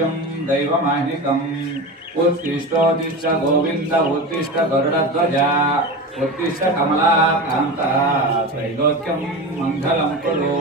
दैवज्ञं दैवमाह्निकम् उत्तिष्ठोत्तिष्ठ गोविन्द उत्तिष्ठ गरुडध्वजा उत्तिष्ठ कमलाकान्ता त्रैलोक्यं मङ्गलं कुरु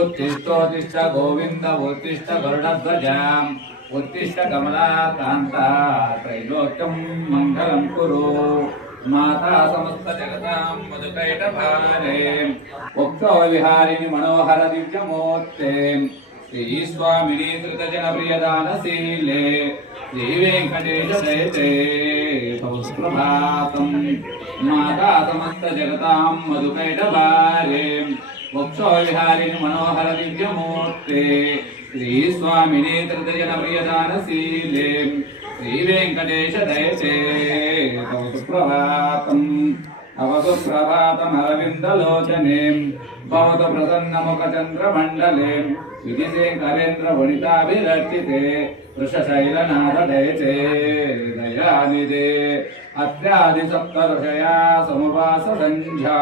उत्तिष्ठोत्तिष्ठ गोविन्द उत्तिष्ठ गरुडध्वजा उत्तिष्ठ कमलाकान्ता त्रैलोक्यं मङ्गलं कुरु माता समस्तजगतां मधुकैटभारे उक्तो विहारिणि मनोहर दिव्यमूर्ते శ్రీ స్వామిని కృతజన ప్రియదాన శీలే శ్రీ వెంకటేశ దయతే జగతాం మధుకైట భారే వక్షో మనోహర దివ్యమూర్తే. శ్రీ స్వామిని ప్రియదాన శీలే శ్రీ అవసు ప్రభాతం అరవిందలోచనే. భవత ప్రసన్నముఖ చంద్ర చంద్రమండలే విజయశేఖరేంద్ర వనితాభిరక్షితే వృషశైలనాథయచే దయానిదే అత్యాది సప్తఋషయా సముపాస సంధ్యా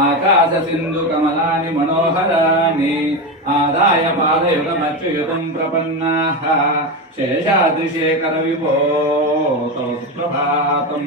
ఆకాశ సింధు కమలాని మనోహరాని ఆదాయ పాదయుగమచ్యుయుగం ప్రపన్నా శేషాద్రిశేఖర విభో ప్రభాతం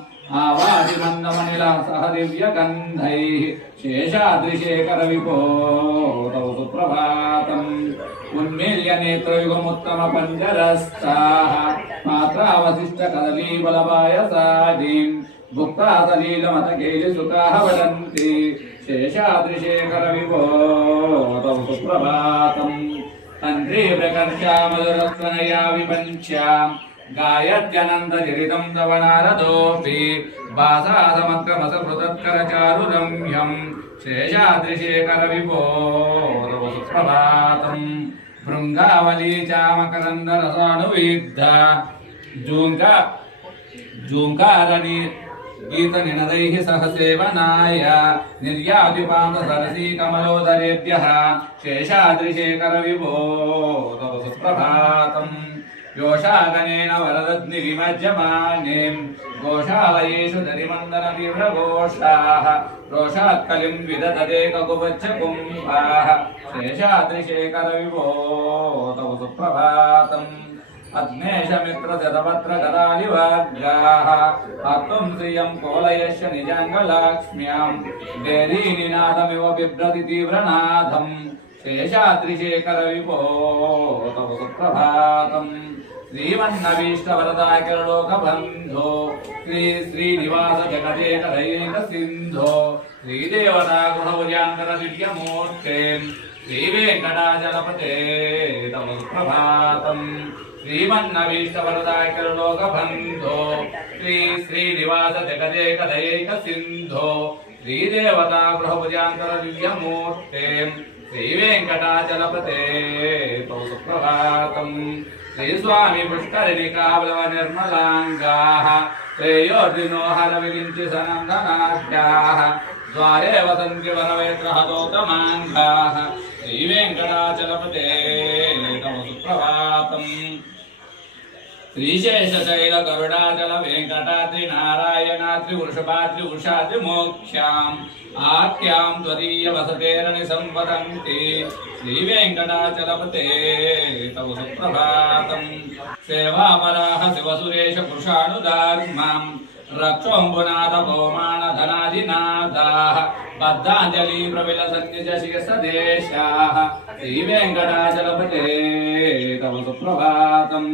ఆవాటిమందమనిల సహదివ్య గంధై శేషాద్రిశేఖర విభో తవ సుప్రభాతం. ఉన్మీల్య నేత్రయుగముత్తమ పంజరస్థా మాత్రావశిష్ట కదలీబలవాయ సాధీం భుక్తా సలీలమత కేలి సుఖాహ వదంతి. శేషాద్రిశేఖర విభో తవ సుప్రభాతం. తండ్రి ప్రకర్షామధురస్వనయా విపంచాం. गायत्यनन्तचरितं तव नारदोऽपि भासासमग्रमसकृतत्करचारुरम्यम् शेषाद्रिशेखरविभो तव सुप्रभातम् भृङ्गावली चामकरन्दरसानुविद्ध जूङ्क जूङ्कारनि गीतनिनदैः सह सेवनाय निर्यातिपात सरसी कमलोदरेभ्यः शेषाद्रिशेखरविभो तव सुप्रभातम् योषागणेन वरदग्निविमज्यमानेम् गोशालयेषु दरिमन्दनतीव्रघोषाः रोषात्कलिम् विदधते ककुवच्च कुम्भाः शेषाद्रिशेखरविभो तव सुप्रभातम् अग्नेशमित्रशतपत्रकरालिवर्गाः हर्तुं श्रियं कोलयस्य निजाङ्गलाक्ष्म्याम् देदीनिनादमिव बिभ्रति तीव्रनाथम् శేషాద్రిశేఖర విభో తమ సుప్రభాతం శ్రీమన్నవీష్టవరదాకరలోకబంధో శ్రీ శ్రీనివాస జగదేకరైక సింధో శ్రీదేవతాగుణౌర్యాంకర దివ్యమూర్తే శ్రీవేంకటాచలపతే తమ సుప్రభాతం శ్రీమన్నవీష్టవరదాకరలోకబంధో శ్రీ శ్రీనివాస జగదేకదయైక సింధో శ్రీదేవతా గృహపుజాంతర దివ్యమూర్తే శ్రీవేంకటాచలపతే తౌ సుప్రభాతం. శ్రీ స్వామి పుష్కరిణి కావలవ నిర్మలాంగా. శ్రేయోర్దినోహర విగించి సనందనాఢ్యా ద్వారే వదంతి వరవేత్ర హతోతమాంగా. శ్రీవేంకటాచలపతే శ్రీశేషశైల గరుడాచల వెంకటాద్రి నారాయణాద్రి వృషపాద్రి ఉషాద్రి మోక్ష్యాం ఆఖ్యాం త్వరీయ వసతేరణి సంవదంతి శ్రీ వెంకటాచలపతే తవ సుప్రభాతం సేవాపరాహ శివసురేష పురుషాణుదార్మాం రక్షోంబునాథ పౌమాణ ధనాధినాథాః బద్ధాంజలి ప్రవిల సన్యజ శిరస దేశాః శ్రీ వెంకటాచలపతే తవ సుప్రభాతం.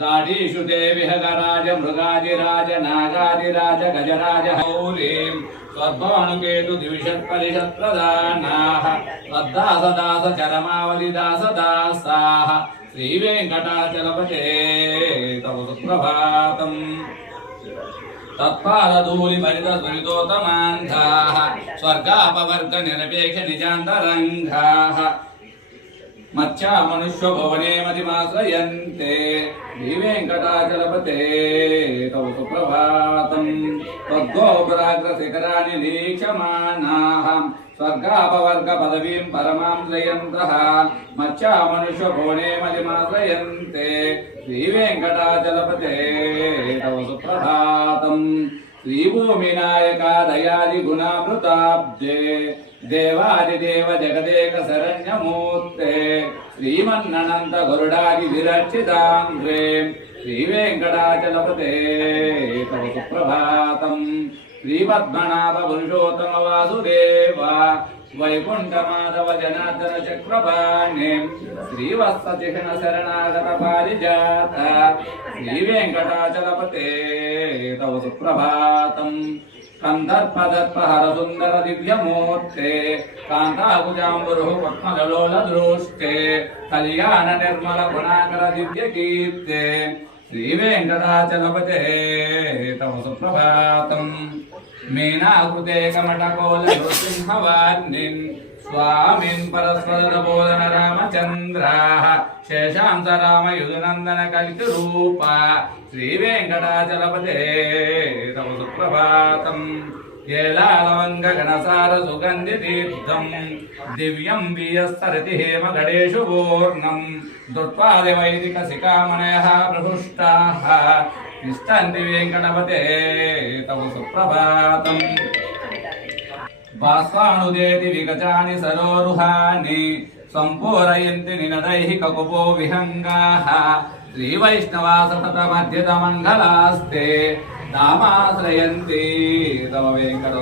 दाडीषु ते विहगराज मृगादिराज नागादिराज गजराज हौलीम् स्वर्भानुकेतु द्विषत्परिषत्प्रदानाः श्रद्धासदास चरमावलिदासदासाः श्रीवेङ्कटाचलपते तव सुप्रभातम् तत्पादधूलिभरितध्वनितोतमान्धाः स्वर्गापवर्ग निरपेक्ष निजान्तरङ्गाः మత్స్యా మనుష్య భువనే మతిమాశ్రయంతే శ్రీ వెంకటాచలపతే తవ సుప్రభాతం. తద్గోపురాగ్ర శిఖరాన్ని నీక్షమానాః స్వర్గాపవర్గ పదవీం పరమాం శ్రయంతః. మత్స్యా మనుష్య భువనే మతిమాశ్రయంతే శ్రీ వెంకటాచలపతే తవ సుప్రభాతం. శ్రీభూమినాయక దయాది గుణామృతాబ్జే దేవాదిదేవ జగదేక శరణ్యమూర్తే. శ్రీమన్ననంత గరుడాది విరచితాంగ్రే శ్రీ వెంకటాచలపతే తవ సుప్రభాతం. శ్రీపద్మనాభ పురుషోత్తమ వాసుదేవ. వైకుంఠ మాధవ జనార్దన చక్రపాణి. శ్రీవత్స చిహ్న శరణాగత పారిజాత. శ్రీ వెంకటాచలపతే తవ సుప్రభాతం. కందర్పదర్పహర సుందర దివ్యమూర్తే కాంతాకుజాంబురు పద్మలలోల దృష్టే కళ్యాణ నిర్మల గుణాకర దివ్య కీర్తే శ్రీ వెంకటాచలపతే తమ సుప్రభాతం మీనాకృతే కమటకోల నృసింహవార్ణిన్ స్వామిన్ పరస్పర బోధన రామచంద్ర శేషాంశ రామయుధనందన కలికి రూప శ్రీ వెంకటాచలపతే తమ సుప్రభాతం. ఏలాలవంగ గణసార సుగంధి తీర్థం దివ్యం బియస్తరతి హేమ గణేషు పూర్ణం. దుర్పాది వైదిక శిఖామణయ ప్రహృష్టాః. నిష్టంతి వెంకటపతే తవ సుప్రభాతం. బాష్పానుదేతి విగజాని సరోరుహాని. సంపూరయంతి నినదైహిక కుపో విహంగాః శ్రీవైష్ణవా సతత మధ్యత మంగళాస్తే నామాశ్రయంతి తమ వెంకట